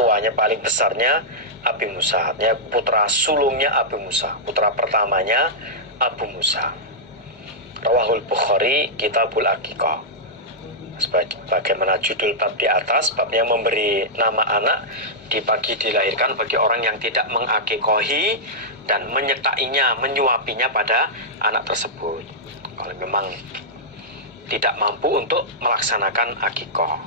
tuanya paling besarnya Abi Musa, ya, putra sulungnya Abi Musa, putra pertamanya Abu Musa. Rawahul Bukhari Kitabul Aqiqah. Sebagaimana judul bab di atas, babnya memberi nama anak dibagi dilahirkan bagi orang yang tidak mengakikohi dan menyertainya, menyuapinya pada anak tersebut. Kalau memang tidak mampu untuk melaksanakan akikoh,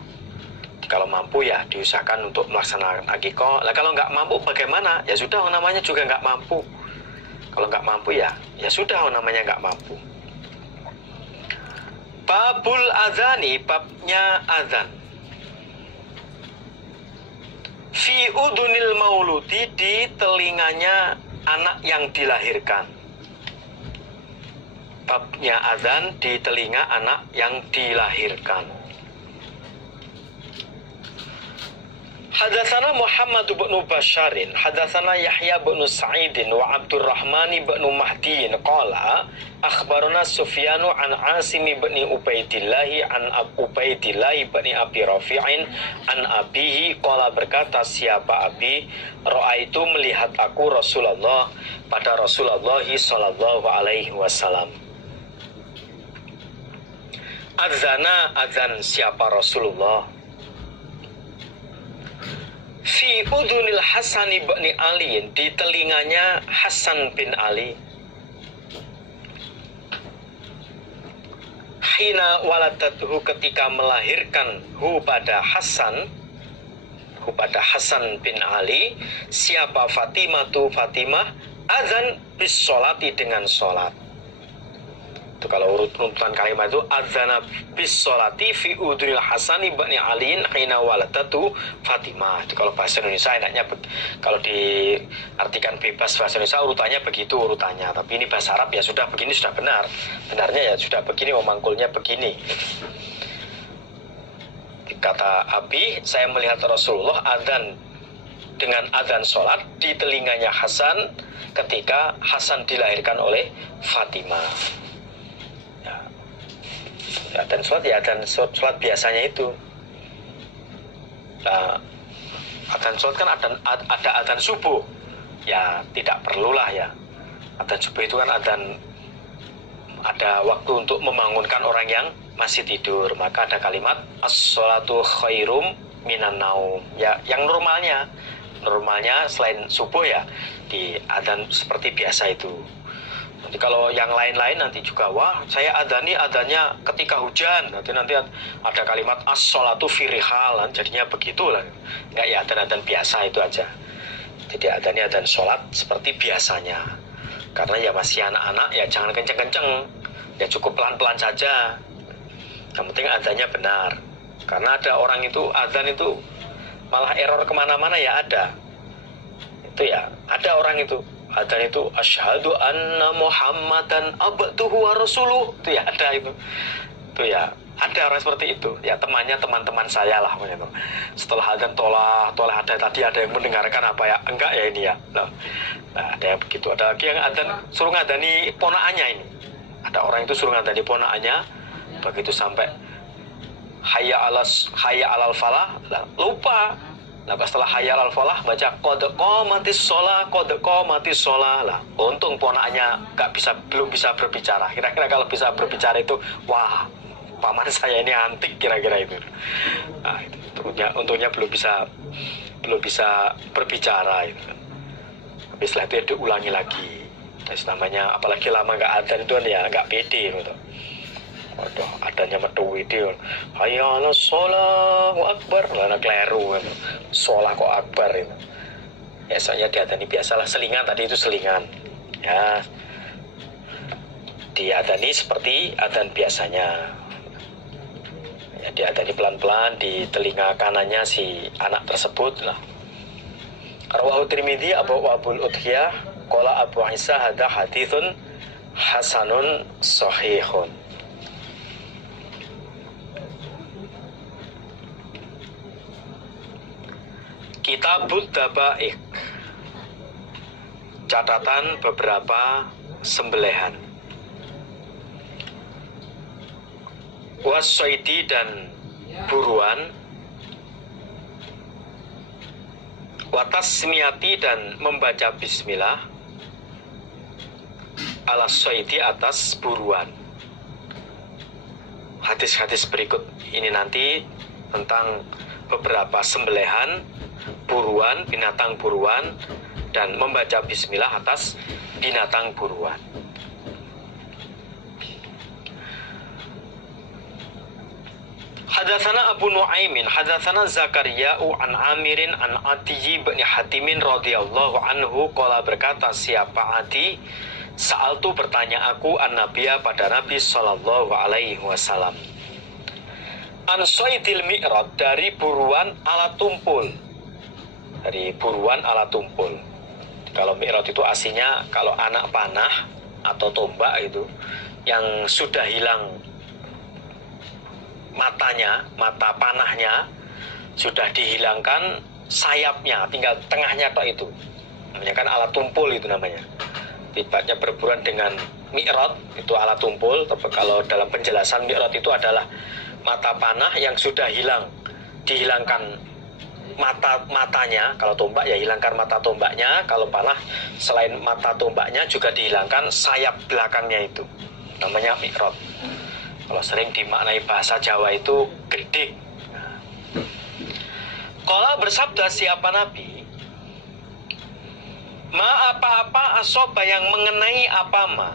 kalau mampu ya diusahakan untuk melaksanakan akikoh. Lah kalau nggak mampu bagaimana? Ya sudah, namanya juga nggak mampu. Kalau nggak mampu ya sudah, namanya nggak mampu. Babul azani, babnya azan. Fi udunil mauludi, di telinganya anak yang dilahirkan. Babnya azan di telinga anak yang dilahirkan. Hadatsana Muhammad bin Basharin, hadatsana Yahya bin Sa'idin wa Abdurrahman bin Mahdiin qala akhbarana Sufyanu an Asim bin Ubaidillah an Ubaidillah bin Abi Rafi'in an abihi qala, berkata siapa Abi, ra'aitu melihat aku Rasulullah pada Rasulullah sallallahu alaihi wasallam. Adzana, adzan siapa Rasulullah, fi udunil Hasan bin Ali, di telinganya Hasan bin Ali. Hina waladatuhu, ketika melahirkan hu pada Hasan bin Ali. Siapa Fatimah tu Fatimah, azan bis sholati, dengan sholat. Itu kalau urutan kalimat itu, adzana bis sholati fi udunil Hasani bin Ali hina waladatu Fatimah. Itu kalau bahasa Indonesia enaknya, kalau diartikan bebas bahasa Indonesia urutannya begitu urutannya. Tapi ini bahasa Arab ya sudah begini, sudah benar. Benarnya ya sudah begini, memangkulnya begini. Kata Abi, saya melihat Rasulullah adzan dengan adzan sholat di telinganya Hasan ketika Hasan dilahirkan oleh Fatimah. Adzan sholat ya adzan sholat biasanya itu. Nah, adzan sholat kan ada adzan subuh, ya tidak perlulah ya. Adzan subuh itu kan adzan, ada waktu untuk membangunkan orang yang masih tidur, maka ada kalimat as-sholatu khairum minan naum. Ya, yang normalnya selain subuh ya di adzan seperti biasa itu. Nanti kalau yang lain-lain nanti juga, wah saya adanya ketika hujan, nanti ada kalimat as-sholatu firihal, jadinya begitulah. Enggak ya, adzan biasa itu aja. Jadi adzan sholat seperti biasanya. Karena ya masih anak-anak, ya jangan kenceng-kenceng, ya cukup pelan-pelan saja. Yang penting adzannya benar. Karena ada orang itu adzan itu malah error kemana-mana ya ada. Itu ya, ada orang itu adzan itu asyhadu anna Muhammadan abduhu wa rasuluh, itu ya ada itu ya ada orang seperti itu ya, teman-teman saya lah gitu. Setelah adzan tolah ada tadi ada yang mendengarkan apa ya, enggak ya ini ya. Nah, ada yang begitu, ada lagi yang adzan suruh ngadani ponaannya ini. Ada orang itu suruh ngadani ponaannya, begitu sampai hayya alal falah, lupa. Nah, setelah hayya alal falah baca qad qamatis shalah lah. Untung ponaknya belum bisa berbicara. Kira-kira kalau bisa berbicara itu, wah, paman saya ini antik kira-kira itu. Nah, itu untungnya belum bisa berbicara itu. Tapi setelah itu ya diulangi lagi. Nah, namanya apalagi lama nggak adzan itu kan ya nggak pede gitu. Waduh, adanya metu itu, hayya ala sholah wa akbar, lana kleru kan, sholah kok akbar itu. Ya soalnya diadani biasalah, selingan tadi itu selingan, ya diadani seperti adzan biasanya. Ya diadani pelan-pelan di telinga kanannya si anak tersebut lah. Rawahu Tirmidzi Abul Udhiyah qala Abu Isa hadza haditsun hasanun sahihun. Kitabut Dabaik, catatan beberapa sembelihan. Wassoidi, dan buruan. watasmiyati dan membaca bismillah ala syaiti atas buruan. Hadis-hadis berikut ini nanti tentang beberapa sembelihan buruan, binatang buruan, dan membaca bismillah atas binatang buruan. Hadatsana Abu Nuaimin hadatsana Zakariya'u an Amirin an Atiyy bin Hatimin radhiyallahu anhu qala, berkata siapa Adi, sa'altu bertanya aku an Nabiya pada Nabi sallallahu alaihi wasallam, an saydil mi'rad, dari buruan alat tumpul. Dari buruan alat tumpul. Kalau mi'rad itu aslinya kalau anak panah atau tombak itu yang sudah hilang matanya, mata panahnya sudah dihilangkan, sayapnya tinggal tengahnya tok itu. Namanya kan alat tumpul itu namanya. Ibaratnya berburuan dengan mi'rad itu alat tumpul. Tapi kalau dalam penjelasan mi'rad itu adalah mata panah yang sudah hilang, dihilangkan matanya. Kalau tombak ya hilangkan mata tombaknya. Kalau panah selain mata tombaknya juga dihilangkan sayap belakangnya, itu namanya mi'rad. Kalau sering dimaknai bahasa Jawa itu gede. Qala, bersabda siapa Nabi, ma apa-apa asoba yang mengenai apa ma,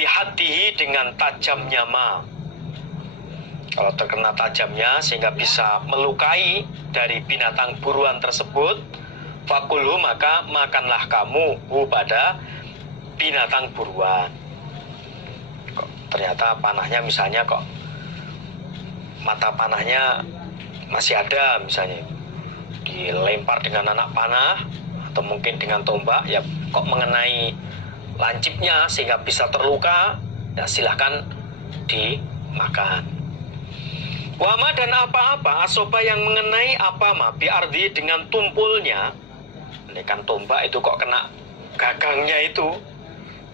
bihadihi dengan tajamnya ma. Kalau terkena tajamnya sehingga bisa melukai dari binatang buruan tersebut, fakulhu, maka makanlah kamu pada binatang buruan. Ternyata panahnya misalnya kok mata panahnya masih ada, misalnya dilempar dengan anak panah atau mungkin dengan tombak, ya kok mengenai lancipnya sehingga bisa terluka, ya silahkan dimakan. Wama, dan apa-apa asoba yang mengenai apa ma biardi dengan tumpulnya. Ini kan tombak itu kok kena gagangnya itu,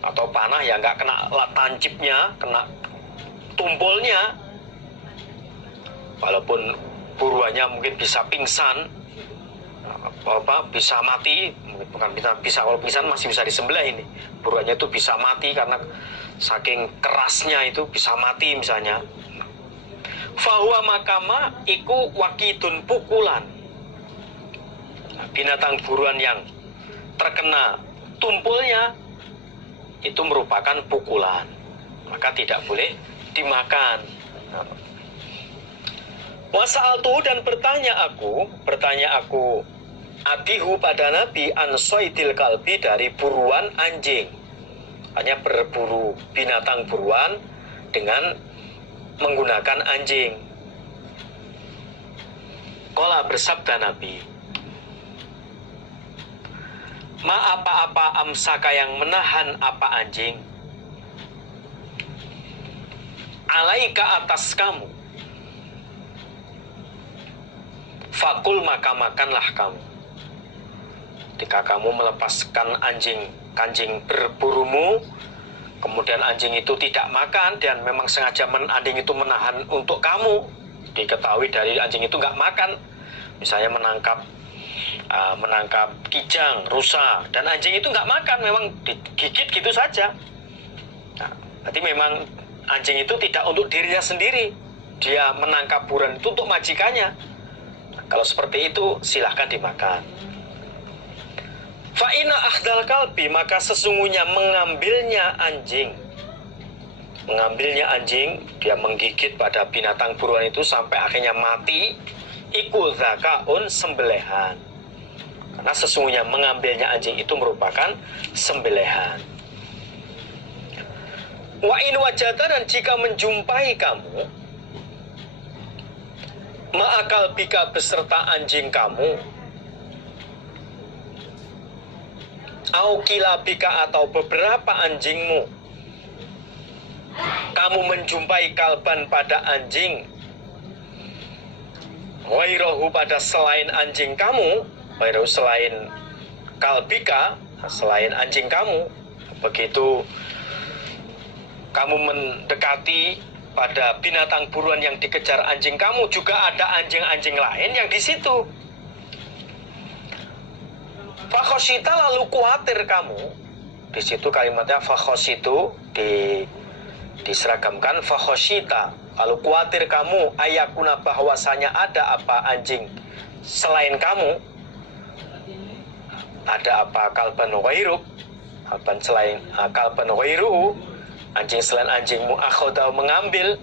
atau panah ya nggak kena tancipnya, kena tumpulnya. Walaupun buruannya mungkin bisa pingsan, bisa mati, bukan bisa, kalau pingsan masih bisa disembelih, ini buruannya itu bisa mati karena saking kerasnya itu bisa mati misalnya. Fahuwa makama iku wakidun, pukulan. Binatang buruan yang terkena tumpulnya itu merupakan pukulan, maka tidak boleh dimakan. Wasa'altu, dan bertanya aku Atihu pada Nabi an soidil kalbi, dari buruan anjing. Hanya berburu binatang buruan dengan menggunakan anjing. Qala, bersabda Nabi, ma apa-apa amsaka yang menahan apa anjing, alaika atas kamu, fakul maka makanlah kamu. Ketika kamu melepaskan anjing berburumu, kemudian anjing itu tidak makan dan memang sengaja anjing itu menahan untuk kamu, diketahui dari anjing itu nggak makan, misalnya menangkap kijang, rusa, dan anjing itu nggak makan, memang digigit gitu saja. Nah, berarti memang anjing itu tidak untuk dirinya sendiri, dia menangkap buruan itu untuk majikannya. Nah, kalau seperti itu silahkan dimakan. Fa'ina akhdal kalbi, maka sesungguhnya mengambilnya anjing, dia menggigit pada binatang buruan itu sampai akhirnya mati, iku zakaun, sembelihan. Karena sesungguhnya mengambilnya anjing itu merupakan sembelihan. Wa in wajata, dan jika menjumpai kamu ma'akal bika, beserta anjing kamu, au kilabika, atau beberapa anjingmu, kamu menjumpai kalban pada anjing, wairahu, pada selain anjing kamu, wairahu, selain kalbika, selain anjing kamu, begitu kamu mendekati pada binatang buruan yang dikejar anjing kamu, juga ada anjing-anjing lain yang di situ. Fakhosita lalu khawatir kamu. Di situ kalimatnya fakhositu diseragamkan fakhosita. Lalu khawatir kamu ayakuna bahwasanya ada apa anjing selain kamu. Ada apa kalban ghairuk, kalban selain kalban ghairuhu, anjing selain anjingmu, akhoda mengambil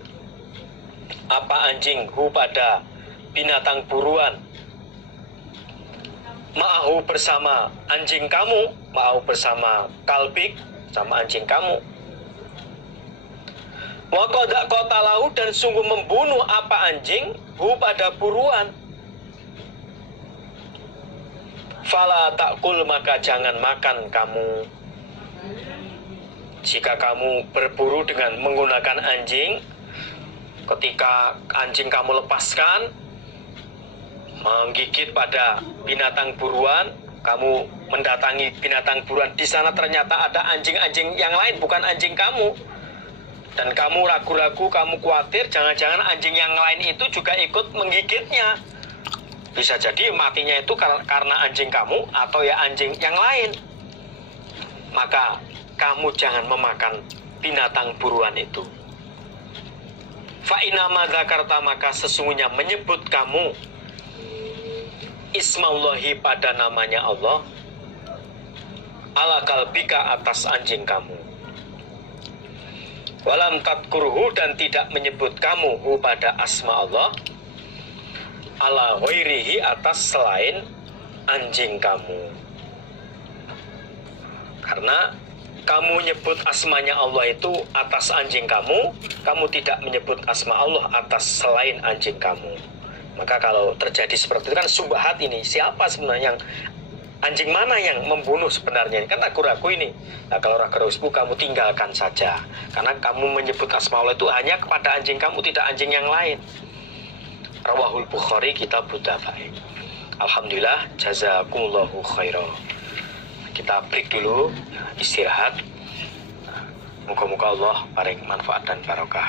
apa anjing hu pada binatang buruan, ma'ahu bersama anjing kamu, ma'ahu bersama kalbik sama anjing kamu. Wa qad qatalahu dan sungguh membunuh apa anjing hu pada buruan. Fala takul maka jangan makan kamu. Jika kamu berburu dengan menggunakan anjing, ketika anjing kamu lepaskan menggigit pada binatang buruan, kamu mendatangi binatang buruan, di sana ternyata ada anjing-anjing yang lain bukan anjing kamu, dan kamu ragu-ragu, kamu khawatir jangan-jangan anjing yang lain itu juga ikut menggigitnya. Bisa jadi matinya itu karena anjing kamu atau ya anjing yang lain. Maka kamu jangan memakan binatang buruan itu. Fa'inama dzakarta maka sesungguhnya menyebut kamu ismaullahi pada namanya Allah ala kalbika atas anjing kamu. Walam tadkurhu dan tidak menyebut kamu hu pada asma Allah ala ghairihi atas selain anjing kamu. Karena kamu nyebut asmanya Allah itu atas anjing kamu, kamu tidak menyebut asma Allah atas selain anjing kamu. Maka kalau terjadi seperti itu kan subhat ini, siapa sebenarnya yang anjing mana yang membunuh sebenarnya? Kan ragu-ragu ini. Nah kalau ragu-ragu kamu tinggalkan saja, karena kamu menyebut asma Allah itu hanya kepada anjing kamu, tidak anjing yang lain. Rawahul Bukhari kitab Budafa'i. Alhamdulillah, jazakumullahu khairan. Kita break dulu, istirahat. Moga-moga Allah paring manfaat dan barokah.